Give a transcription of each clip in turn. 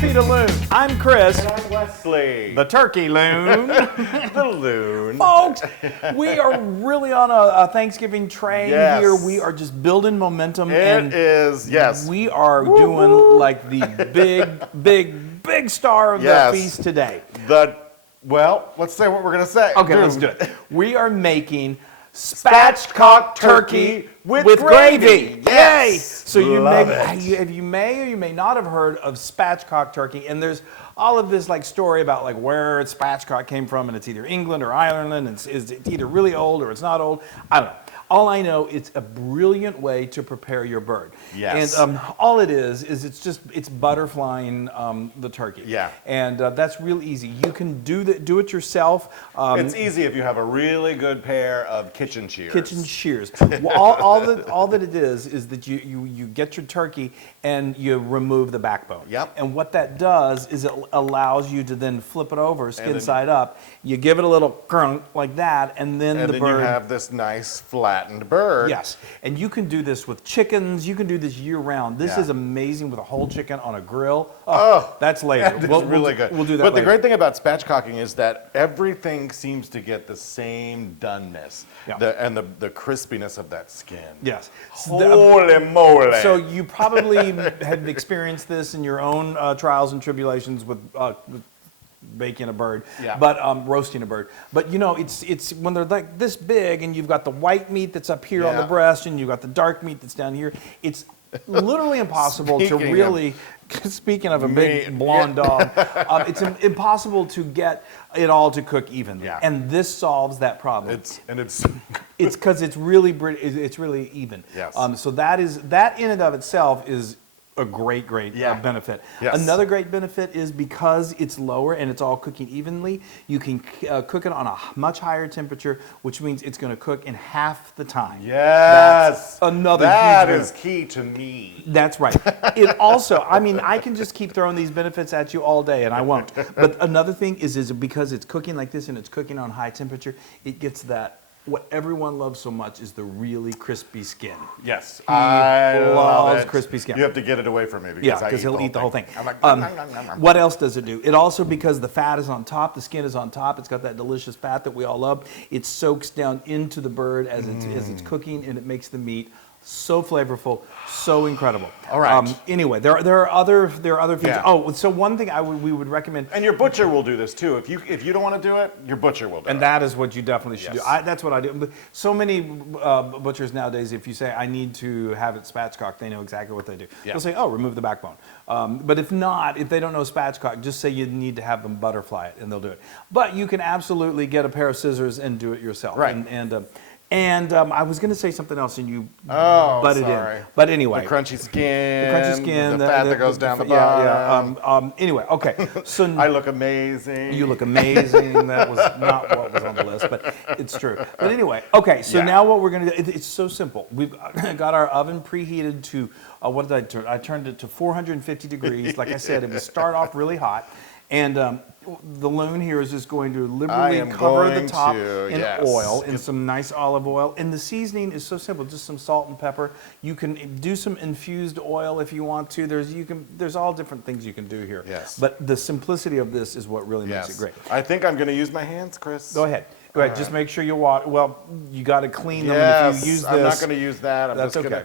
feet of Loon. I'm Chris. And I'm Wesley. The Turkey Loon. The Loon. Folks, we are really on a Thanksgiving train here. We are just building momentum. It is, yes. We are doing like the big star of the feast today. Well, let's say what we're going to say. Okay, let's do it. We are making Spatchcocked Turkey with gravy. Yes. Yay! So you may or you may not have heard of Spatchcock Turkey, and there's all of this like story about like where spatchcock came from, and it's either England or Ireland, and it's either really old or it's not old. I don't know. All I know, it's a brilliant way to prepare your bird. Yes. And all it is it's butterflying the turkey. Yeah. And that's real easy. You can do it yourself. It's easy if you have a really good pair of kitchen shears. Kitchen shears. Well, all that it is that you get your turkey and you remove the backbone. Yep. And what that does is it allows you to then flip it over skin side up. You give it a little crunk like that, and then the bird. You have this nice flattened bird. Yes. And you can do this with chickens. You can do this year round. This is amazing with a whole chicken on a grill. Oh, that's later. It's really good. We'll do that But later. the great thing about spatchcocking is that everything seems to get the same doneness and the crispiness of that skin. Yes. Holy moly. So you probably had experienced this in your own trials and tribulations with baking a bird, but roasting a bird. But you know, it's when they're like this big, and you've got the white meat that's up here on the breast, and you've got the dark meat that's down here. It's literally impossible to really. Speaking of a big blonde dog, it's impossible to get it all to cook evenly, and this solves that problem. It's because it's really even. Yes. So that in and of itself is a great benefit. Yes. Another great benefit is because it's lower and it's all cooking evenly, you can cook it on a much higher temperature, which means it's going to cook in half the time. Yes. That's another that is key to me. That's right. It also, I mean, I can just keep throwing these benefits at you all day, and I won't. But another thing is because it's cooking like this and it's cooking on high temperature, it gets that. What everyone loves so much is the really crispy skin. Yes, I love crispy skin. You have to get it away from me because he'll eat the whole thing. I'm like, what else does it do? It also, because the fat is on top, the skin is on top, it's got that delicious fat that we all love. It soaks down into the bird as it's cooking, and it makes the meat so flavorful, so incredible. All right. Anyway, there are other things. Yeah. Oh, so one thing we would recommend. And your butcher will do this too. If you don't want to do it, your butcher will do it. And that is what you definitely should do. That's what I do. But so many butchers nowadays, if you say I need to have it spatchcocked, they know exactly what they do. Yeah. They'll say, oh, remove the backbone. But if they don't know spatchcock, just say you need to have them butterfly it, and they'll do it. But you can absolutely get a pair of scissors and do it yourself. Right. And I was going to say something else, and you butted in. But anyway. The crunchy skin. The fat that goes down the bottom. Anyway, okay. So I look amazing. You look amazing. That was not what was on the list, but it's true. But anyway, okay. So now what we're going to do, it's so simple. We've got our oven preheated to, what did I turn? I turned it to 450 degrees. Like I said, it would start off really hot. And the Loon here is just going to liberally cover the top in oil, in some nice olive oil. And the seasoning is so simple, just some salt and pepper. You can do some infused oil if you want to. There's all different things you can do here. Yes. But the simplicity of this is what really makes it great. I think I'm going to use my hands, Chris. Go ahead. Go ahead. Just make sure you wash. Well, you got to clean them. Yes, and if you use this, I'm not going to use that. That's just okay.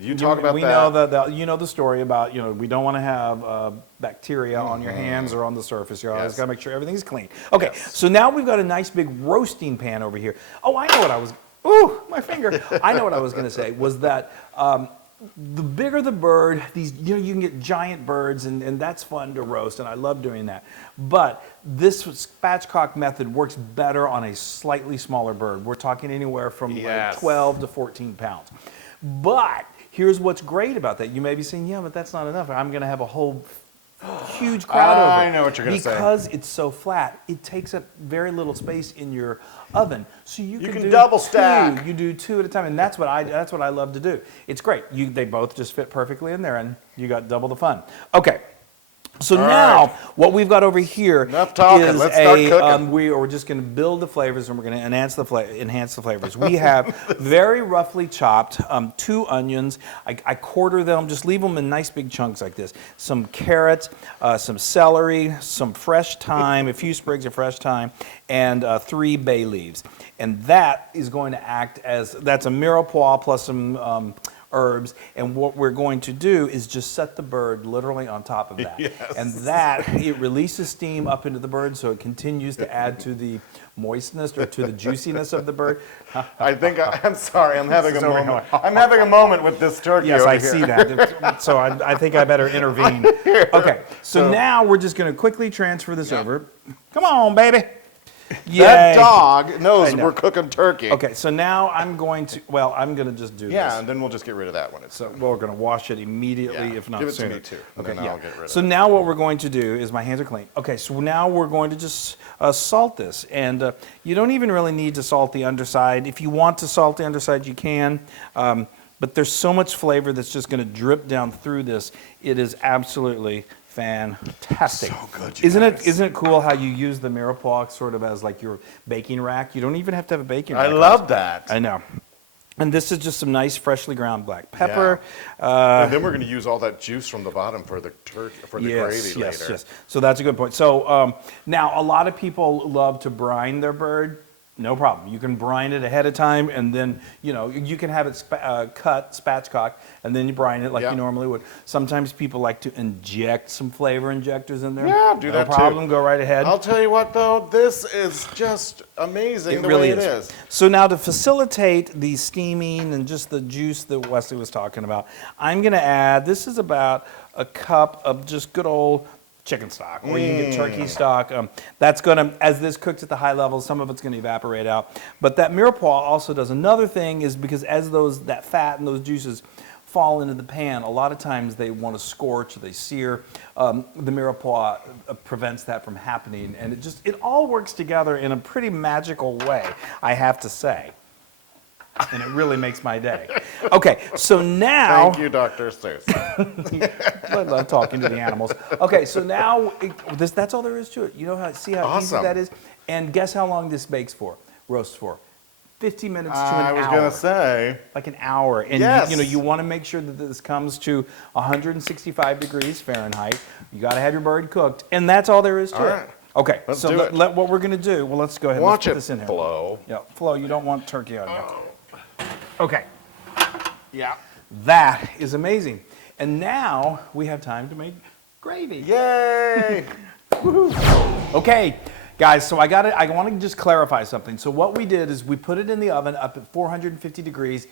You talk about that. We know you know the story about, we don't want to have bacteria on your hands or on the surface. You always got to make sure everything's clean. Okay, so now we've got a nice big roasting pan over here. Oh, I know what I was. Ooh, my finger. I know what I was going to say was that. The bigger the bird, you can get giant birds, and that's fun to roast, and I love doing that. But this spatchcock method works better on a slightly smaller bird. We're talking anywhere from like 12 to 14 pounds. But here's what's great about that. You may be saying, yeah, but that's not enough. I'm going to have a whole huge crowd over. I know what you're going to say. Because it's so flat, it takes up very little space in your oven. So you can do double stack. You do two at a time, and that's what I love to do. It's great. They both just fit perfectly in there, and you got double the fun. Okay. So All now, right. what we've got over here Enough talking. is Let's start cooking. we're just going to build the flavors and we're going to enhance the flavors. We have very roughly chopped 2 onions. I quarter them, just leave them in nice big chunks like this. Some carrots, some celery, some fresh thyme, a few sprigs of fresh thyme, and 3 bay leaves. And that is going to act as, that's a mirepoix plus some herbs, and what we're going to do is just set the bird literally on top of that. Yes. And that, it releases steam up into the bird, so it continues to add to the moistness or to the juiciness of the bird. I think I'm sorry. I'm having a moment. I'm having a moment with this turkey. Yes, over I here. see that. So I think I better intervene. Okay, so now we're just going to quickly transfer this over. Come on, baby. That Yay. dog knows I know. we're cooking turkey. Okay, so now I'm going to, I'm going to just do this. Yeah, and then we'll just get rid of that one. So we're going to wash it immediately, Yeah, if not give it to sooner. me too, and Okay, then yeah. I'll get rid of So it. now what we're going to do is, my hands are clean. Okay, so now we're going to just salt this, and you don't even really need to salt the underside. If you want to salt the underside, you can. But there's so much flavor that's just going to drip down through this. It is absolutely fantastic. So good, you Isn't guys. it cool how you use the mirepoix sort of as like your baking rack? You don't even have to have a baking rack. I love that. I know. And this is just some nice freshly ground black pepper. And then we're going to use all that juice from the bottom for the turkey, for the gravy later. Yes. So that's a good point. So now a lot of people love to brine their bird. No problem. You can brine it ahead of time, and then you can have it cut, spatchcock, and then you brine it like you normally would. Sometimes people like to inject some flavor injectors in there. Yeah, do that too. No problem. Go right ahead. I'll tell you what, though, this is just amazing the way it is. So now to facilitate the steaming and just the juice that Wesley was talking about, I'm going to add, this is about a cup of just good old chicken stock, or you can get turkey stock. That's going to, as this cooks at the high level, some of it's going to evaporate out. But that mirepoix also does another thing, is because as that fat and those juices fall into the pan, a lot of times they want to scorch, they sear. The mirepoix prevents that from happening, and it all works together in a pretty magical way, I have to say. And it really makes my day. Okay, so now... Thank you, Dr. Seuss. I love talking to the animals. Okay, so now that's all there is to it. You know see how easy Awesome. that is? And guess how long this roasts for? 50 minutes to an hour. I was going to say. Like an hour. And Yes. you want to make sure that this comes to 165 degrees Fahrenheit. You got to have your bird cooked, and that's all there is to All it. right. Okay, Let's so do it. what we're going to do, well, let's go ahead and Watch put it this in here. flow. Yeah, Flo, you don't want turkey on you. Okay. Yeah. That is amazing. And now we have time to make gravy. Yay! Okay, guys, so I want to just clarify something. So what we did is we put it in the oven up at 450 degrees.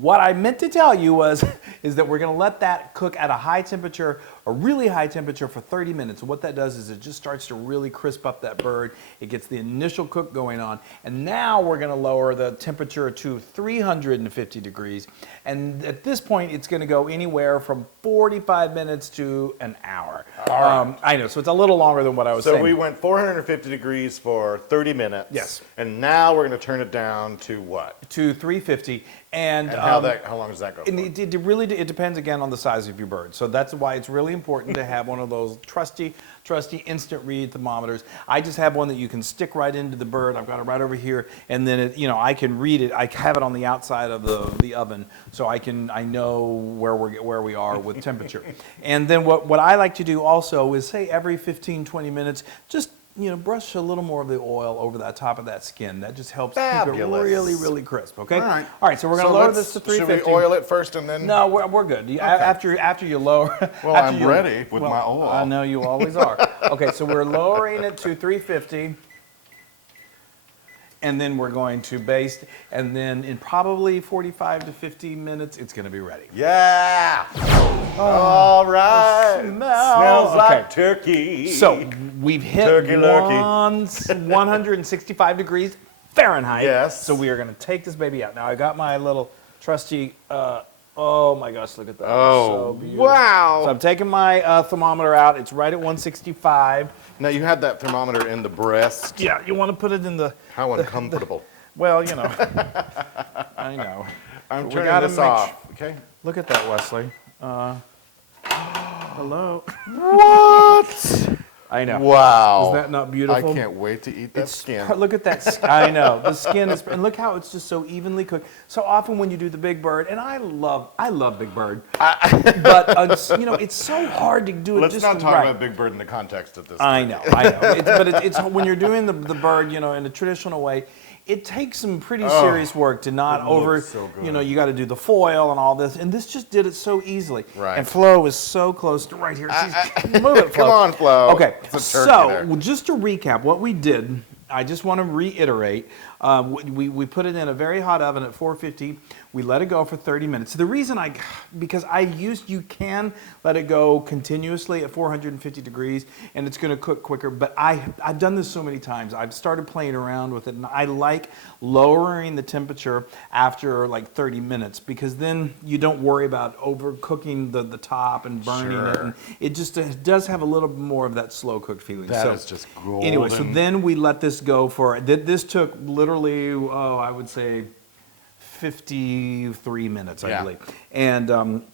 What I meant to tell you is that we're going to let that cook at a high temperature, a really high temperature, for 30 minutes. And what that does is it just starts to really crisp up that bird. It gets the initial cook going on. And now we're going to lower the temperature to 350 degrees. And at this point, it's going to go anywhere from 45 minutes to an hour. I know, so it's a little longer than what I was saying. So we went 450 degrees for 30 minutes. Yes. And now we're going to turn it down to what? To 350. And how long does that go and for? it depends again on the size of your bird. So that's why it's really important to have one of those trusty instant read thermometers. I just have one that you can stick right into the bird. I've got it right over here, and then I can read it. I have it on the outside of the oven, so I know where we are with temperature. And then what I like to do also is, say, every 15-20 minutes, just brush a little more of the oil over the top of that skin. That just helps keep it really, really crisp. Okay. All right. All right. So we're going to lower this to 350. Should we oil it first and then? No, we're good. After you lower. Well, I'm ready with my oil. I know you always are. Okay, so we're lowering it to 350. And then we're going to baste, and then in probably 45 to 50 minutes, it's going to be ready. Yeah. All right. Smells like turkey. So we've hit Turkey lurkey. 165 degrees Fahrenheit. Yes. So we are going to take this baby out. Now I got my little trusty. Oh my gosh! Look at that. Oh, So beautiful. wow. So I'm taking my thermometer out. It's right at 165. Now you had that thermometer in the breast. Yeah, you want to put it in the. How uncomfortable. Well, I know. I'm We turning gotta this make off. Okay. Look at that, Wesley. Hello. What? I know. Wow. Is that not beautiful? I can't wait to eat that skin. Look at that. I know. The skin is, and look how it's just so evenly cooked. So often when you do the Big Bird, and I love Big Bird, but you know, it's so hard to do it Let's just not talk right. about Big Bird in the context of this. I know. It's when you're doing the bird, you know, in a traditional way. It takes some pretty serious work to not so you know, you got to do the foil and all this, and this just did it so easily. Right. And Flo is so close to right here. Move it, Flo. Come on, Flo. Okay, It's a turkey there. just to recap what we did, I just want to reiterate, we put it in a very hot oven at 450. We let it go for 30 minutes. The reason because you can let it go continuously at 450 degrees and it's going to cook quicker, but I've done this so many times. I've started playing around with it, and I like lowering the temperature after like 30 minutes because then you don't worry about overcooking the top and burning it. And it does have a little bit more of that slow cooked feeling. That is just golden. Anyway, so then we let this go for, this took literally, I would say 53 minutes, I believe. And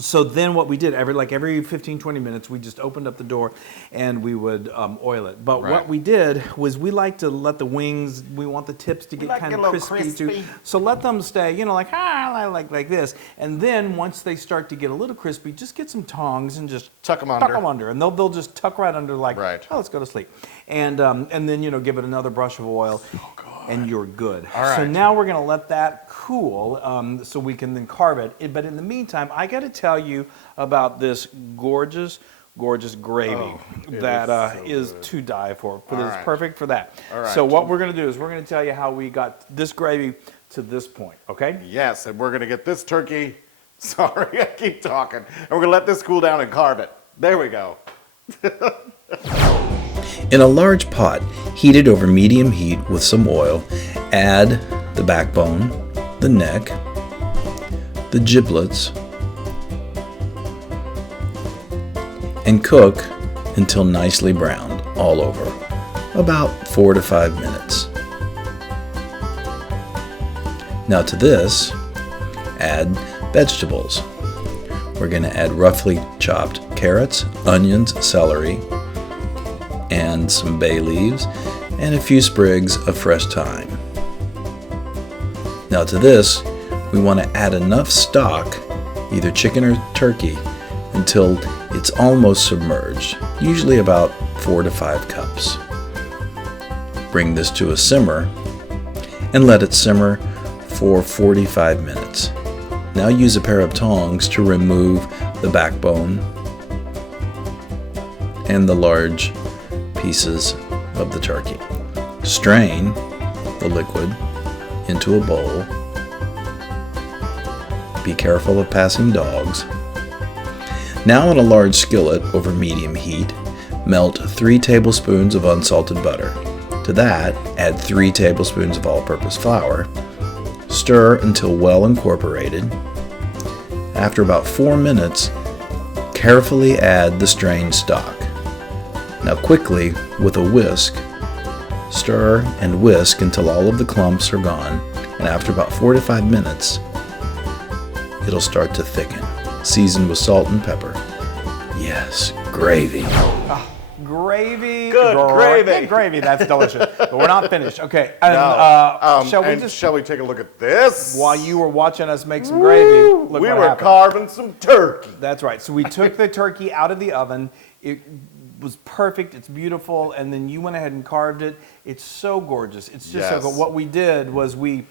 so then what we did, every 15, 20 minutes, we just opened up the door and we would oil it. But what we did was we like to let the wings, we want the tips to get kind of crispy too. So let them stay, you know, like this. And then once they start to get a little crispy, just get some tongs and just tuck them under. And they'll just tuck right under oh, let's go to sleep. And then, you know, give it another brush of oil. And you're good. All right. So now we're going to let that cool so we can then carve it. But in the meantime, I got to tell you about this gorgeous gravy that is to die for. It's perfect for that. All right. So what we're going to do is we're going to tell you how we got this gravy to this point, okay? Yes, and we're going to get this turkey. Sorry, I keep talking. And we're going to let this cool down and carve it. There we go. In a large pot, heat it over medium heat with some oil. Add the backbone, the neck, the giblets, and cook until nicely browned all over, about 4 to 5 minutes. Now to this, add vegetables. We're going to add roughly chopped carrots, onions, celery, and some bay leaves, and a few sprigs of fresh thyme. Now to this, we want to add enough stock, either chicken or turkey, until it's almost submerged, usually about 4 to 5 cups. Bring this to a simmer and let it simmer for 45 minutes. Now use a pair of tongs to remove the backbone and the large pieces of the turkey. Strain the liquid into a bowl. Be careful of passing dogs. Now in a large skillet over medium heat, melt 3 tablespoons of unsalted butter. To that, add 3 tablespoons of all-purpose flour. Stir until well incorporated. After about 4 minutes, carefully add the strained stock. Now quickly, with a whisk, stir and whisk until all of the clumps are gone, and after about 4 to 5 minutes, it'll start to thicken. Season with salt and pepper. Yes, gravy. Gravy. Good gravy. Gravy, that's delicious. But we're not finished. Okay, shall we take a look at this? While you were watching us make some gravy, look we what were happened. carving some turkey. That's right. So we took the turkey out of the oven. It was perfect. It's beautiful. And then you went ahead and carved it. It's so gorgeous. It's just so good. What we did was we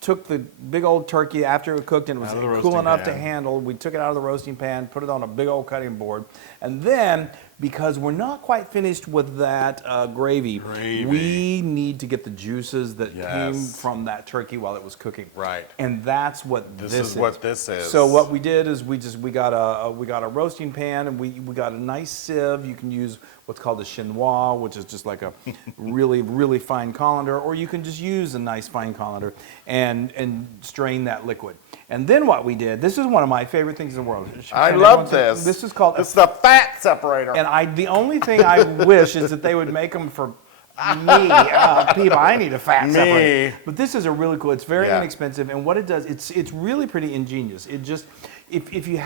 took the big old turkey after it cooked and it was cool enough to handle. We took it out of the roasting pan, put it on a big old cutting board. And then, because we're not quite finished with that gravy, we need to get the juices that came from that turkey while it was cooking. Right. And that's what this is. What this is. So what we did is we got a roasting pan, and we got a nice sieve. You can use what's called a chinois, which is just like a really, really fine colander, or you can just use a nice fine colander and strain that liquid. And then what we did, this is one of my favorite things in the world. I love this. This is called... It's the Fat Separator. And the only thing I wish is that they would make them for me. People, I need a Fat Separator. But this is a really cool, it's very inexpensive. And what it does, it's really pretty ingenious. if you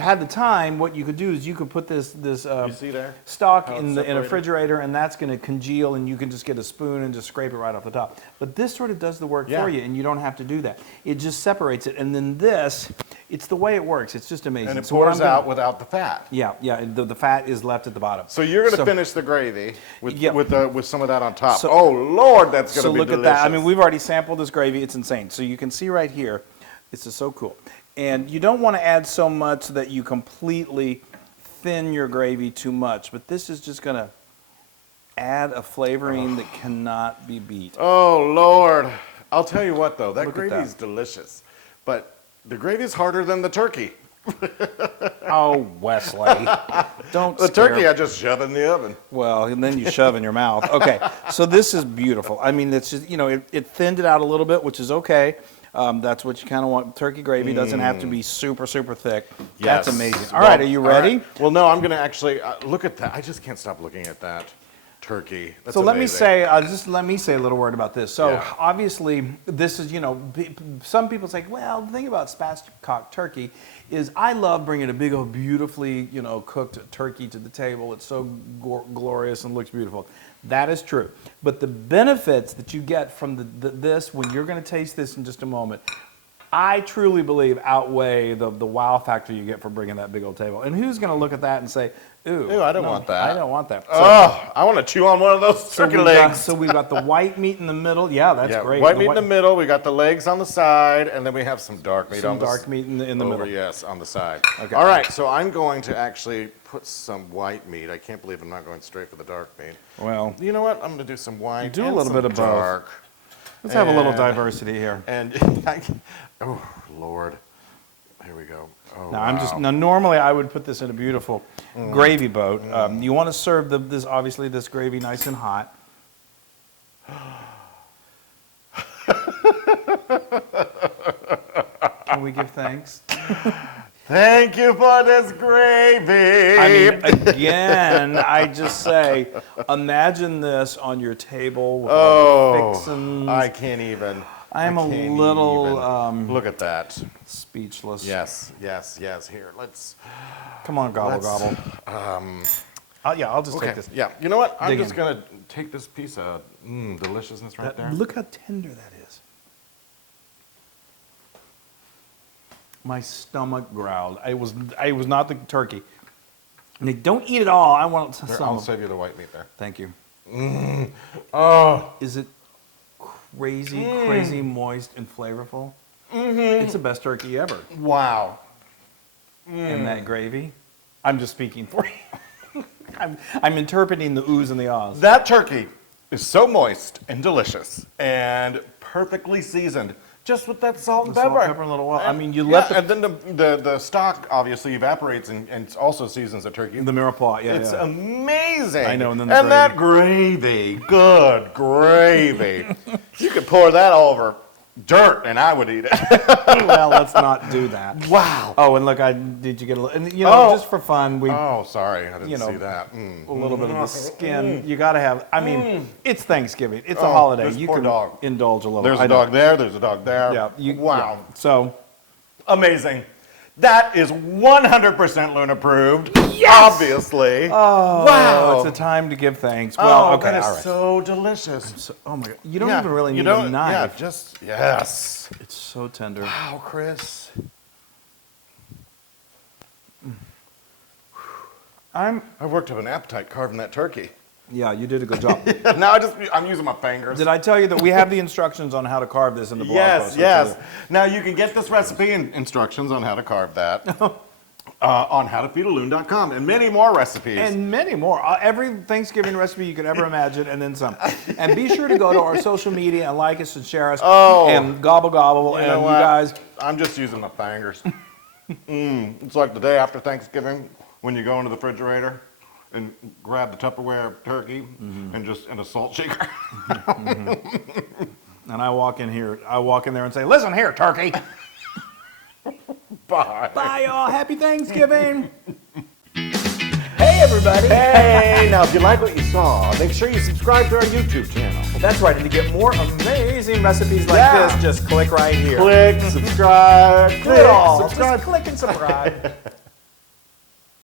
had the time, what you could do is you could put this You see there? stock How in it's a separated? refrigerator, and that's going to congeal, and you can just get a spoon and just scrape it right off the top. But this sort of does the work Yeah. for you, and you don't have to do that. It just separates it, and then this, it's the way it works. It's just amazing. And it So what pours I'm gonna- out without the fat. Yeah, and the fat is left at the bottom. So you're going to So- finish the gravy with Yeah. with some of that on top. So- oh Lord, that's going to So be look delicious. at that. I mean, we've already sampled this gravy. It's insane. So you can see right here, this is so cool. And you don't want to add so much that you completely thin your gravy too much. But this is just going to add a flavoring that cannot be beat. Oh Lord, I'll tell you what though, that Look at gravy that. is delicious, but the gravy is harder than the turkey. Oh, Wesley. Don't The scare turkey I just shove in the oven. Well, and then you shove in your mouth. Okay, so this is beautiful. I mean, it's just, it thinned it out a little bit, which is okay. That's what you kind of want. Turkey gravy doesn't have to be super, super thick. That's Yes. amazing. All right, are you ready? Well, no, I'm going to actually look at that. I just can't stop looking at that turkey. That's So let me amazing. say, let me say a little word about this. So Yeah. obviously, this is, some people say, well, the thing about Spatchcocked Turkey is I love bringing a big old beautifully, cooked turkey to the table. It's so glorious and looks beautiful. That is true. But the benefits that you get from this, when you're going to taste this in just a moment, I truly believe outweigh the wow factor you get from bringing that big old table. And who's going to look at that and say, ooh, I don't want that. I don't want that. So, Oh, I want to chew on one of those turkey legs. so we've got the white meat in the middle. Yeah, that's Yeah, great. white meat in the middle. We got the legs on the side, and then we have some dark meat Some on the dark meat in the over, middle. Yes, on the side. Okay. All right, so I'm going to actually put some white meat. I can't believe I'm not going straight for the dark meat. Well, You know what? I'm going to do some white. Do a and little some bit of both. dark. let's have a little And- diversity here. And oh Lord, here we go. Oh, Now normally I would put this in a beautiful gravy boat. You want to serve this gravy nice and hot. Can we give thanks? Thank you for this gravy. I mean, again, I just say, imagine this on your table with all the fixins. I can't even. I'm a can't little even. Look at that. speechless. Yes. Here, let's. Come on, gobble, Let's, gobble. I'll just take this. Yeah. You know what? I'm Dig just in. gonna take this piece of deliciousness right there. Look how tender that is. My stomach growled. I was not the turkey. And they don't eat it all. I want Here, some. I'll save you the white meat there. Thank you. Oh. Is it crazy moist and flavorful? It's the best turkey ever. Wow. And that gravy, I'm just speaking for you. I'm interpreting the oohs and the ahs. That turkey is so moist and delicious and perfectly seasoned, just with that salt and The pepper. salt, pepper, and a little oil. I mean, you Yeah, let and then the stock obviously evaporates and also seasons the turkey. the mirepoix. Yeah, It's yeah. amazing. I know, and then the that gravy, good gravy. You could pour that over dirt and I would eat it. Well, let's not do that. Wow. Oh, and look, did you get a little? And just for fun, we Oh, sorry, I didn't You know, see that. a little bit of the skin. You got to have. I mean, it's Thanksgiving. It's a holiday. this You poor can dog. indulge a little. There's I a know. dog there. There's a dog there. Yeah. Wow. yeah. So Amazing. That is 100% Loon approved. Yes! Obviously. Wow. it's a time to give thanks. Well, okay, that is all right. so delicious. So, oh my God, you don't Yeah, even really you need a don't- knife. Yeah, yes. It's so tender. Wow, Chris. I worked up an appetite carving that turkey. Yeah, you did a good job. Now I'm using my fingers. Did I tell you that we have the instructions on how to carve this in the blog post? Yes. Now you can get this recipe and instructions on how to carve that on howtofeedaloon.com and many more recipes. And many more. Every Thanksgiving recipe you could ever imagine, and then some. And be sure to go to our social media and like us and share us. Oh. And gobble gobble. You And know you what? guys. I'm just using my fingers. It's like the day after Thanksgiving when you go into the refrigerator and grab the Tupperware turkey and just in a salt shaker. And I walk in there and say, listen here, turkey. Bye. Bye, y'all. Happy Thanksgiving. Hey, everybody. Hey, now, if you like what you saw, make sure you subscribe to our YouTube channel. That's right, and to get more amazing recipes like Yeah. this, just click right here. Click, subscribe, Do it all. subscribe. Just click and subscribe.